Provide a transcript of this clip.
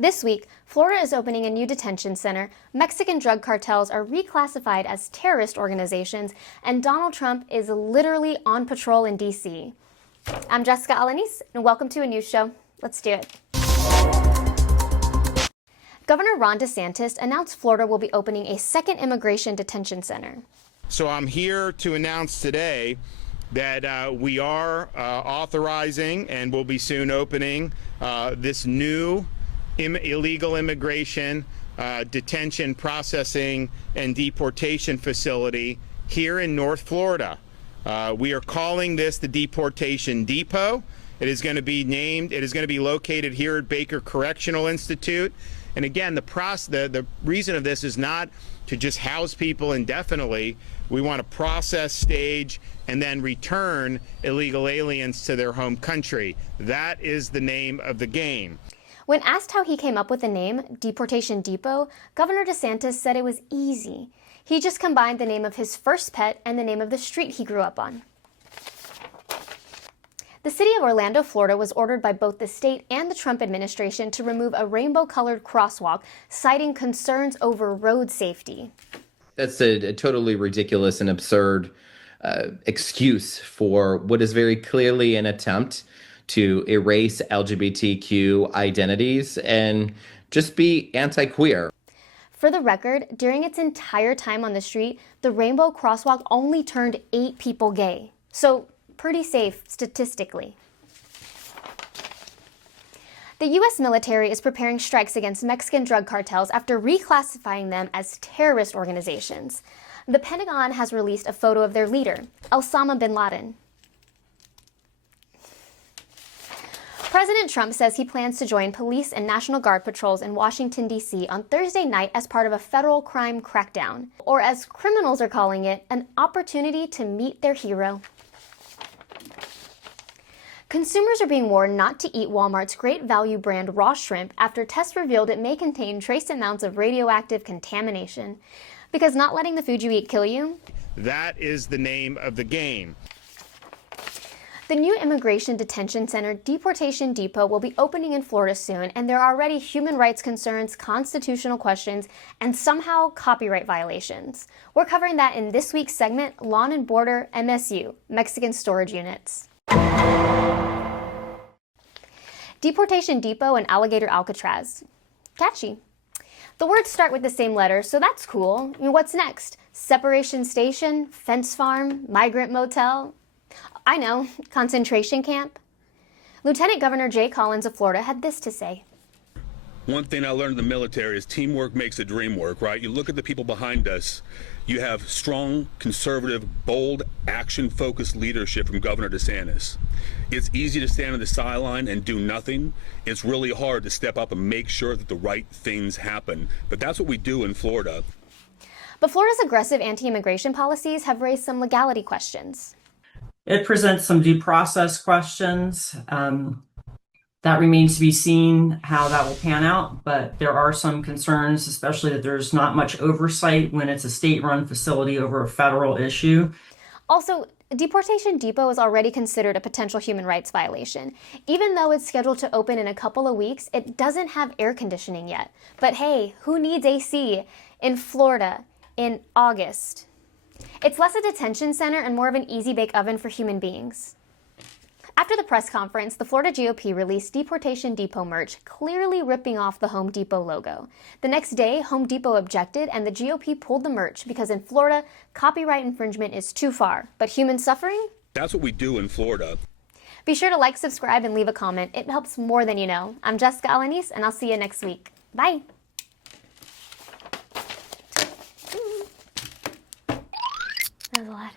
This week, Florida is opening a new detention center, Mexican drug cartels are reclassified as terrorist organizations, and Donald Trump is literally on patrol in D.C. I'm Jessica Alanis, and welcome to a news show. Let's do it. Governor Ron DeSantis announced Florida will be opening a second immigration detention center. So I'm here to announce today that we are authorizing and will be soon opening this new illegal immigration detention, processing, and deportation facility here in North Florida. We are calling this the Deportation Depot. It is going to be located here at Baker Correctional Institute. And again, the reason of this is not to just house people indefinitely. We want to process, stage, and then return illegal aliens to their home country. That is the name of the game. When asked how he came up with the name Deportation Depot, Governor DeSantis said it was easy. He just combined the name of his first pet and the name of the street he grew up on. The city of Orlando, Florida was ordered by both the state and the Trump administration to remove a rainbow-colored crosswalk, citing concerns over road safety. That's a totally ridiculous and absurd excuse for what is very clearly an attempt to erase LGBTQ identities and just be anti-queer. For the record, during its entire time on the street, the rainbow crosswalk only turned 8 people gay. So pretty safe statistically. The U.S. military is preparing strikes against Mexican drug cartels after reclassifying them as terrorist organizations. The Pentagon has released a photo of their leader, Osama bin Laden. President Trump says he plans to join police and National Guard patrols in Washington, D.C. on Thursday night as part of a federal crime crackdown, or as criminals are calling it, an opportunity to meet their hero. Consumers are being warned not to eat Walmart's Great Value brand raw shrimp after tests revealed it may contain trace amounts of radioactive contamination. Because not letting the food you eat kill you? That is the name of the game. The new immigration detention center, Deportation Depot, will be opening in Florida soon, and there are already human rights concerns, constitutional questions, and somehow copyright violations. We're covering that in this week's segment, Lawn and Border MSU, Mexican Storage Units. Deportation Depot and Alligator Alcatraz. Catchy. The words start with the same letter, so that's cool. I mean, what's next? Separation Station? Fence Farm? Migrant Motel? I know, concentration camp. Lieutenant Governor Jay Collins of Florida had this to say. One thing I learned in the military is teamwork makes the dream work, right? You look at the people behind us. You have strong, conservative, bold, action-focused leadership from Governor DeSantis. It's easy to stand on the sideline and do nothing. It's really hard to step up and make sure that the right things happen. But that's what we do in Florida. But Florida's aggressive anti-immigration policies have raised some legality questions. It presents some due process questions. That remains to be seen how that will pan out, but there are some concerns, especially that there's not much oversight when it's a state-run facility over a federal issue. Also, Deportation Depot is already considered a potential human rights violation. Even though it's scheduled to open in a couple of weeks, it doesn't have air conditioning yet. But hey, who needs AC in Florida in August? It's less a detention center and more of an easy bake oven for human beings. After the press conference, the Florida GOP released Deportation Depot merch, clearly ripping off the Home Depot logo. The next day, Home Depot objected, and the GOP pulled the merch because in Florida, copyright infringement is too far. But human suffering? That's what we do in Florida. Be sure to like, subscribe, and leave a comment. It helps more than you know. I'm Jessica Alanis, and I'll see you next week. Bye. That was a lot.